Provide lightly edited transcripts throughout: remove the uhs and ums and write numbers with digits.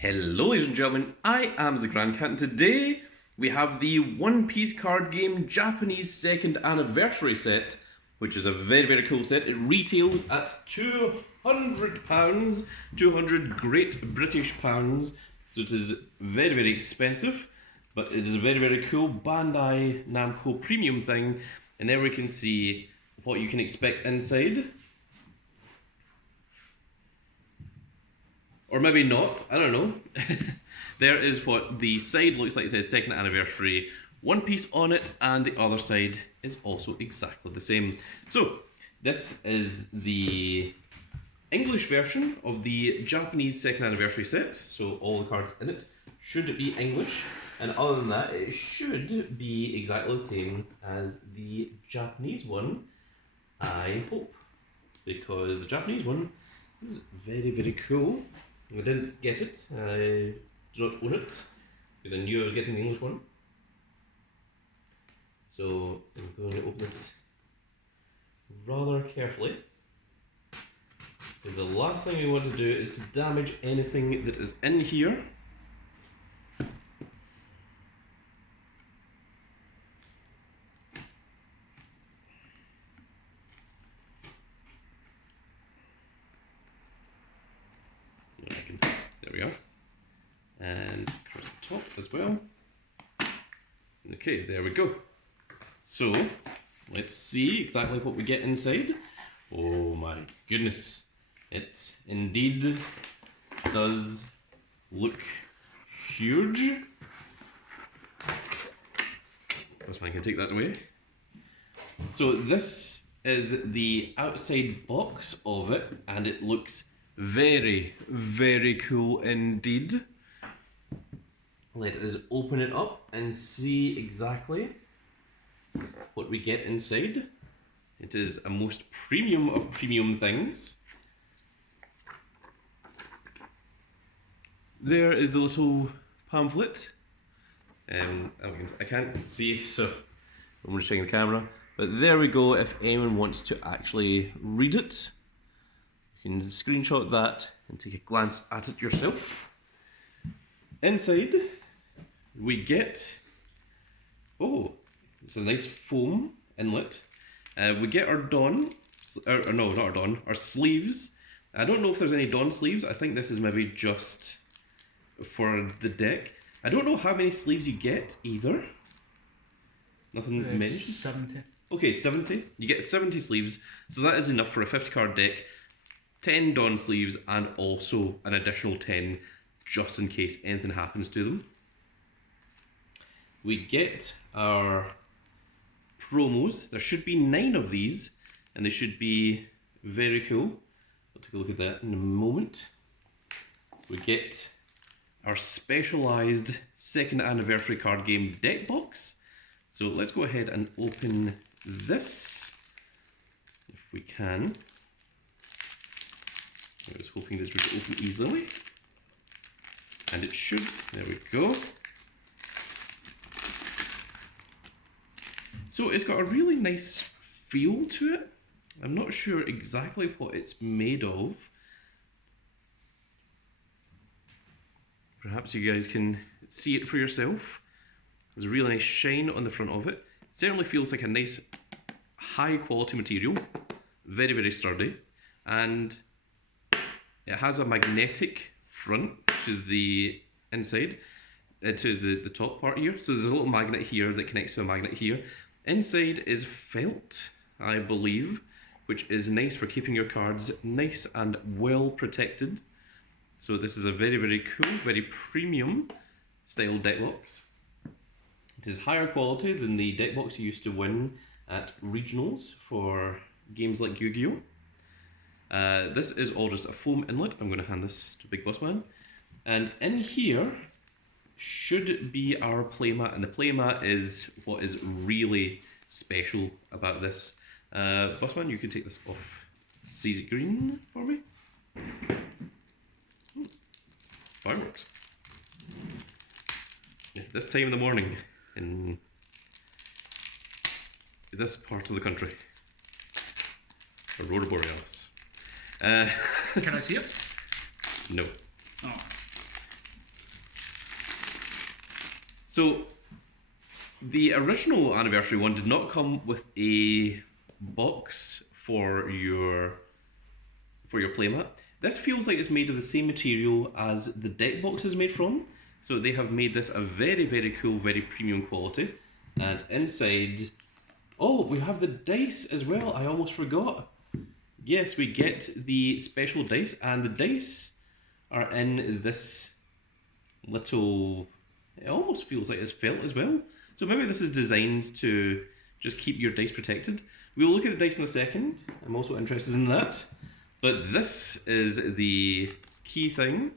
Hello ladies and gentlemen, I am the Grand Cat and today we have the One Piece card game Japanese 2nd anniversary set, which is a very cool set. It retails at £200, 200 Great British pounds, so it is very expensive, but it is a very cool Bandai Namco premium thing, and there we can see what you can expect inside. Or maybe not, I don't know. There is what the side looks like. It says 2nd anniversary, One Piece on it, and the other side is also exactly the same. So, this is the English version of the Japanese 2nd anniversary set. So all the cards in it should be English. And other than that, it should be exactly the same as the Japanese one, I hope. Because the Japanese one is very cool. I didn't get it, I do not own it, because I knew I was getting the English one. So I'm going to open this rather carefully, because the last thing we want to do is to damage anything that is in here. There we are. And across the top as well. Okay, there we go. So, let's see exactly what we get inside. Oh my goodness. It indeed does look huge. Postman can take that away. So this is the outside box of it, and it looks very cool indeed. Let us open it up and see exactly what we get inside. It is a most premium of premium things. There is the little pamphlet. I can't see, so I'm just checking the camera. But there we go, if anyone wants to actually read it. You can screenshot that and take a glance at it yourself. Inside, we get, oh, it's a nice foam inlet. We get our our sleeves. I don't know if there's any Dawn sleeves. I think this is maybe just for the deck. I don't know how many sleeves you get either. Nothing mentioned. 70. Okay, 70. You get 70 sleeves, so that is enough for a 50 card deck. 10 Dawn sleeves and also an additional 10 just in case anything happens to them. We get our promos. There should be 9 of these and they should be very cool. We'll take a look at that in a moment. We get our specialised 2nd anniversary card game deck box. So let's go ahead and open this if we can. I was hoping this would open easily. And it should. There we go. So it's got a really nice feel to it. I'm not sure exactly what it's made of. Perhaps you guys can see it for yourself. There's a really nice shine on the front of it. It certainly feels like a nice high quality material. Very sturdy. And it has a magnetic front to the inside, to the top part here. So there's a little magnet here that connects to a magnet here. Inside is felt, I believe, which is nice for keeping your cards nice and well protected. So this is a very cool, very premium style deck box. It is higher quality than the deck box you used to win at regionals for games like Yu-Gi-Oh! This is all just a foam inlet. I'm going to hand this to Big Boss Man. And in here should be our playmat, and the playmat is what is really special about this. Boss Man, you can take this off sea green for me. Fireworks. Yeah, this time in the morning in this part of the country. Aurora Borealis. Can I see it? No. Oh. So the original anniversary one did not come with a box for your playmat. This feels like it's made of the same material as the deck box is made from. So they have made this a very, very cool, very premium quality. And inside, oh, we have the dice as well. I almost forgot. Yes, we get the special dice, and the dice are in this little, it almost feels like it's felt as well. So maybe this is designed to just keep your dice protected. We'll look at the dice in a second. I'm also interested in that. But this is the key thing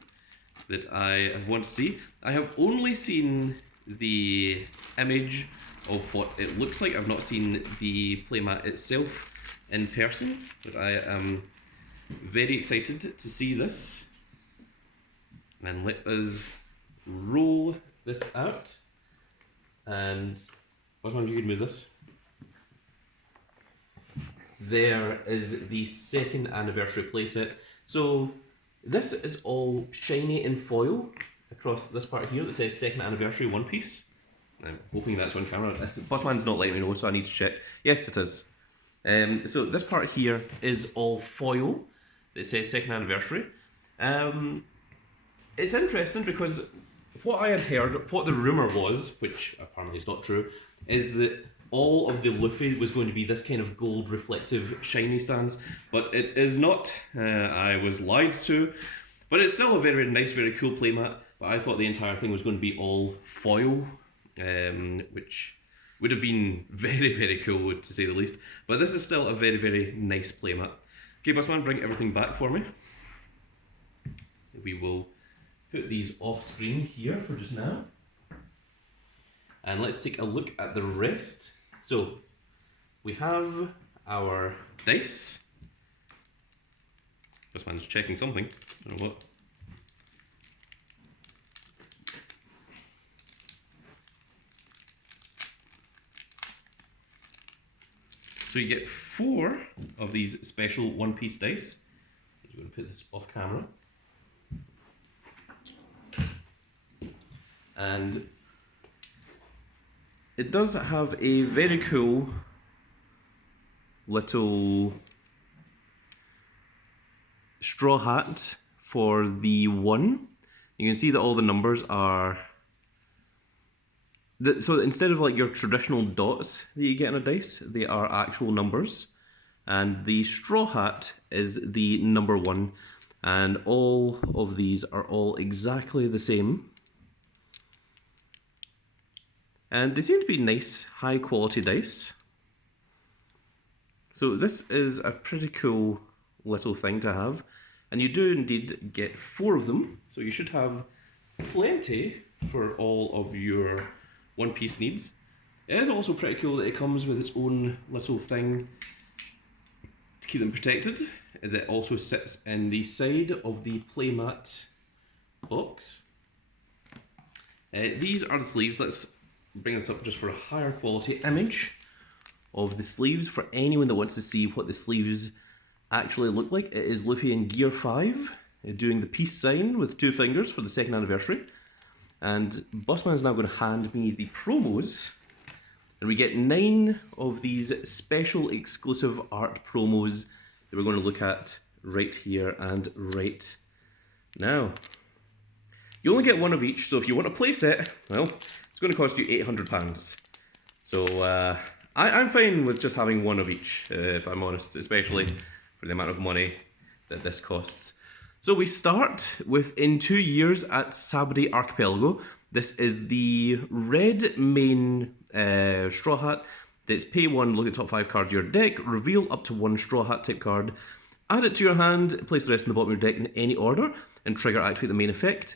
that I want to see. I have only seen the image of what it looks like. I've not seen the playmat itself in person, but I am very excited to see this. And let us roll this out. And what time you can move this? There is the second anniversary playset. So this is all shiny in foil across this part here that says second anniversary One Piece. I'm hoping that's on camera. Bossman's not letting me know, so I need to check. Yes, it is. So this part here is all foil that says second anniversary. It's interesting because what I had heard, what the rumour was, which apparently is not true, is that all of the Luffy was going to be this kind of gold reflective shiny stance, but it is not. I was lied to, but it's still a very, very nice, very cool playmat. But I thought the entire thing was going to be all foil, which would have been very, very cool to say the least. But this is still a very, very nice playmat. Okay, Bossman, bring everything back for me. We will put these off screen here for just now. And let's take a look at the rest. So, we have our dice. This man's checking something. I don't know what. So you get 4 of these special one-piece dice. I'm going to put this off camera. And it does have a very cool little straw hat for the 1. You can see that all the numbers are... So instead of like your traditional dots that you get in a dice, they are actual numbers. And the straw hat is the number 1. And all of these are all exactly the same. And they seem to be nice, high quality dice. So this is a pretty cool little thing to have. And you do indeed get 4 of them. So you should have plenty for all of your One Piece needs. It is also pretty cool that it comes with its own little thing to keep them protected. That also sits in the side of the playmat box. These are the sleeves. Let's bring this up just for a higher quality image of the sleeves for anyone that wants to see what the sleeves actually look like. It is Luffy in Gear 5 doing the peace sign with 2 fingers for the second anniversary. And Bossman is now going to hand me the promos. And we get 9 of these special exclusive art promos that we're going to look at right here and right now. You only get 1 of each, so if you want a playset, well, it's going to cost you £800. So I'm fine with just having 1 of each, if I'm honest, especially for the amount of money that this costs. So we start with In 2 Years at Sabri Archipelago. This is the red main straw hat. That's pay 1, look at top 5 cards of your deck, reveal up to 1 straw hat type card, add it to your hand, place the rest in the bottom of your deck in any order, and trigger activate the main effect.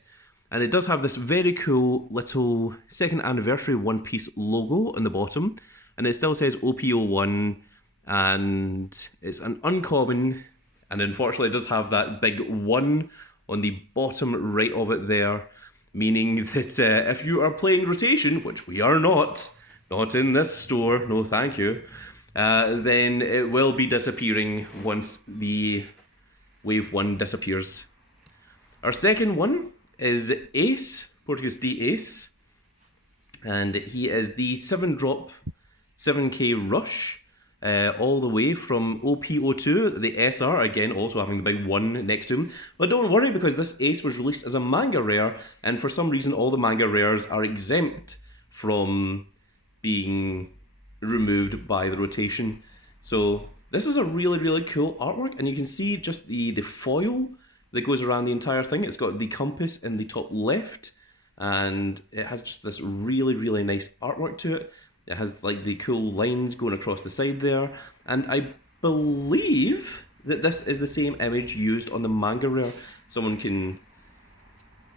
And it does have this very cool little second anniversary One Piece logo on the bottom. And it still says OP01, and it's an uncommon, and unfortunately it does have that big 1 on the bottom right of it there, meaning that if you are playing rotation, which we are not in this store, no thank you, then it will be disappearing once the wave 1 disappears. Our second one is Ace, Portuguese D Ace. And he is the 7-drop 7k Rush, all the way from OP02, the SR, again also having the big 1 next to him. But don't worry, because this ace was released as a manga rare, and for some reason all the manga rares are exempt from being removed by the rotation. So this is a really, really cool artwork, and you can see just the foil that goes around the entire thing. It's got the compass in the top left, and it has just this really, really nice artwork to it. It has like the cool lines going across the side there, and I believe that this is the same image used on the manga rare. Someone can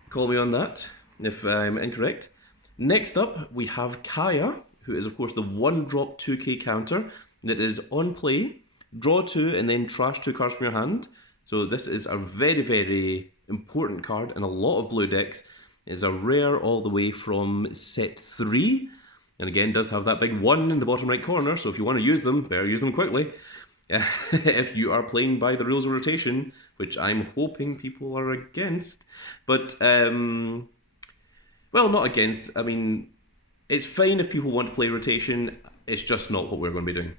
call me on that if I'm incorrect. Next up, we have Kaya, who is of course the 1-drop 2k counter that is on play, draw 2 and then trash 2 cards from your hand. So this is a very, very important card in a lot of blue decks. It's a rare all the way from set 3. And again, does have that big 1 in the bottom right corner, so if you want to use them, better use them quickly. If you are playing by the rules of rotation, which I'm hoping people are against. But, well, not against. I mean, it's fine if people want to play rotation, it's just not what we're going to be doing.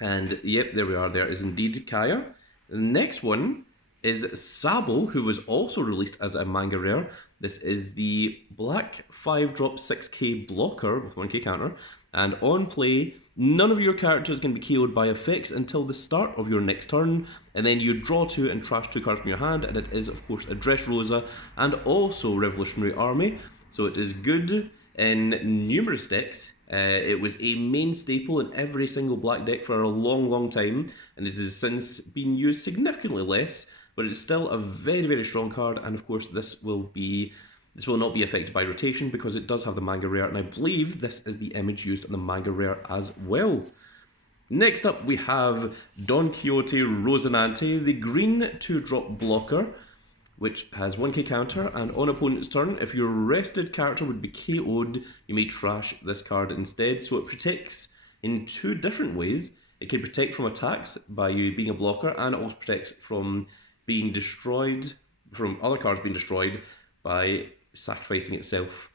And yep, there we are. There is indeed Kaya. The next one is Sabo, who was also released as a manga rare. This is the black 5-drop 6k blocker with 1k counter, and on play, none of your characters can be KO'd by effects until the start of your next turn, and then you draw 2 and trash 2 cards from your hand, and it is of course a Dressrosa and also Revolutionary Army, so it is good in numerous decks. It was a main staple in every single black deck for a long, long time, and it has since been used significantly less, but it's still a very, very strong card, and of course this will not be affected by rotation because it does have the manga rare, and I believe this is the image used on the manga rare as well. Next up we have Don Quixote Rosinante, the green 2-drop blocker, which has 1k counter, and on opponent's turn, if your rested character would be KO'd, you may trash this card instead. So it protects in 2 different ways. It can protect from attacks by you being a blocker, and it also protects from being destroyed, from other cards being destroyed by sacrificing itself.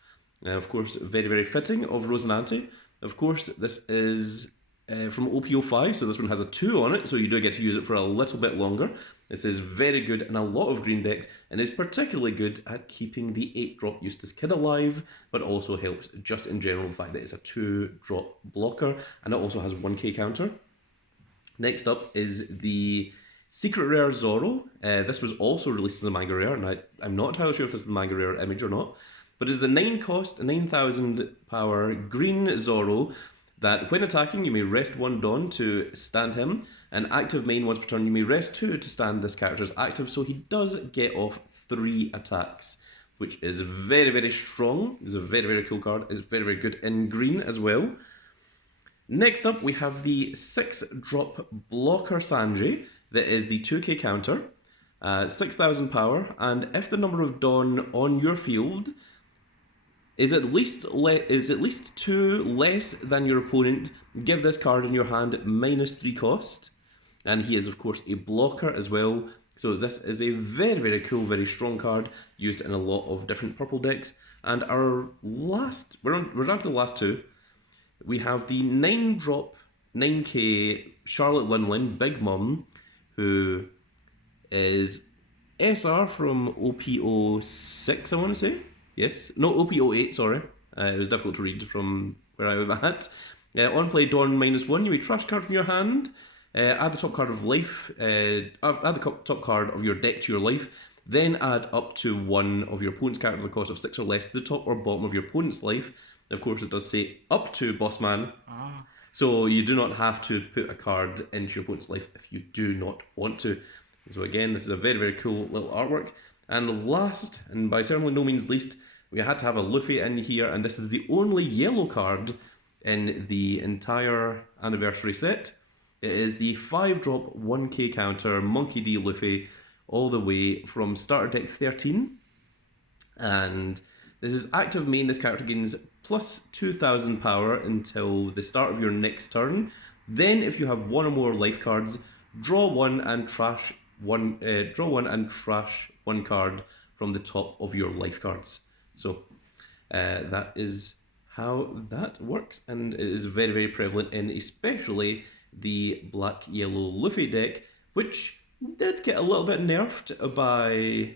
Of course, very, very fitting of Rosinante. Of course, this is from OP05, so this one has a 2 on it, so you do get to use it for a little bit longer. This is very good in a lot of green decks, and is particularly good at keeping the 8-drop Eustace Kid alive, but also helps just in general the fact that it's a 2-drop blocker, and it also has 1k counter. Next up is the Secret Rare Zorro. This was also released as a manga rare, and I'm not entirely sure if this is the manga rare image or not, but it's the 9-cost, 9,000 power green Zorro that when attacking you may rest 1 Dawn to stand him, and active main once per turn you may rest 2 to stand this character's active, so he does get off 3 attacks, which is very, very strong. It's a very, very cool card. It's very, very good in green as well. Next up we have the 6-drop blocker Sanji, that is the 2k counter, 6,000 power, and if the number of Dawn on your field is at least 2 less than your opponent, give this card in your hand -3 cost. And he is of course a blocker as well, so this is a very, very cool, very strong card used in a lot of different purple decks. And our last, we're down to the last 2. We have the 9-drop 9k Charlotte Linlin, Big Mum, who is SR from OP06, I want to say. Yes, no, OP08, sorry. It was difficult to read from where I was at. On play, Dawn -1, you may trash card from your hand, add the top card of life, add the top card of your deck to your life, then add up to 1 of your opponent's character with the cost of 6 or less to the top or bottom of your opponent's life. Of course, it does say up to Bossman. So you do not have to put a card into your opponent's life if you do not want to. So again, this is a very, very cool little artwork. And last, and by certainly no means least, we had to have a Luffy in here, and this is the only yellow card in the entire anniversary set. It is the 5-drop 1k counter Monkey D Luffy, all the way from starter deck 13. And this is active main. This character gains plus 2,000 power until the start of your next turn. Then, if you have 1 or more life cards, draw 1 and trash 1. Draw 1 and trash 1 card from the top of your life cards. So that is how that works, and it is very, very prevalent in especially the black-yellow Luffy deck, which did get a little bit nerfed by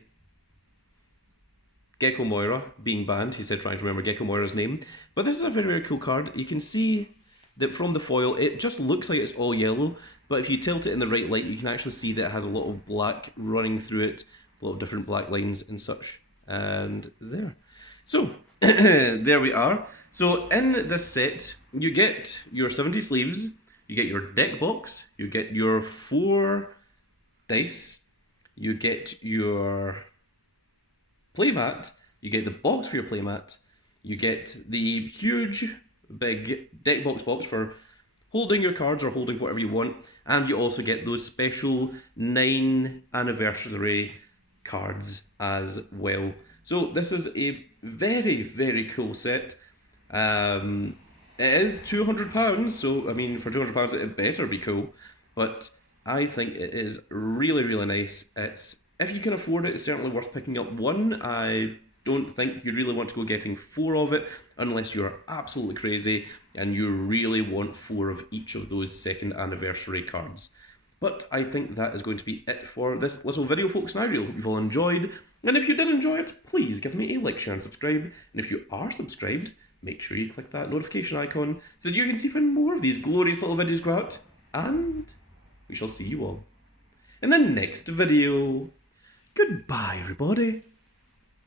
Gecko Moira being banned. He said trying to remember Gecko Moira's name. But this is a very, very cool card. You can see that from the foil, it just looks like it's all yellow, but if you tilt it in the right light, you can actually see that it has a lot of black running through it, a lot of different black lines and such. And there. So, there we are. So, in this set, you get your 70 sleeves, you get your deck box, you get your 4 dice, you get your playmat, you get the box for your playmat, you get the huge big deck box for holding your cards or holding whatever you want, and you also get those special 9 anniversary cards as well. So this is a very, very cool set. It is £200, so I mean, for £200 it better be cool, but I think it is really, really nice. It's, if you can afford it, it's certainly worth picking up one. I don't think you really want to go getting 4 of it unless you're absolutely crazy and you really want 4 of each of those second anniversary cards. But I think that is going to be it for this little video, folks, and I really hope you've all enjoyed. And if you did enjoy it, please give me a like, share, and subscribe. And if you are subscribed, make sure you click that notification icon so that you can see when more of these glorious little videos go out. And we shall see you all in the next video. Goodbye, everybody.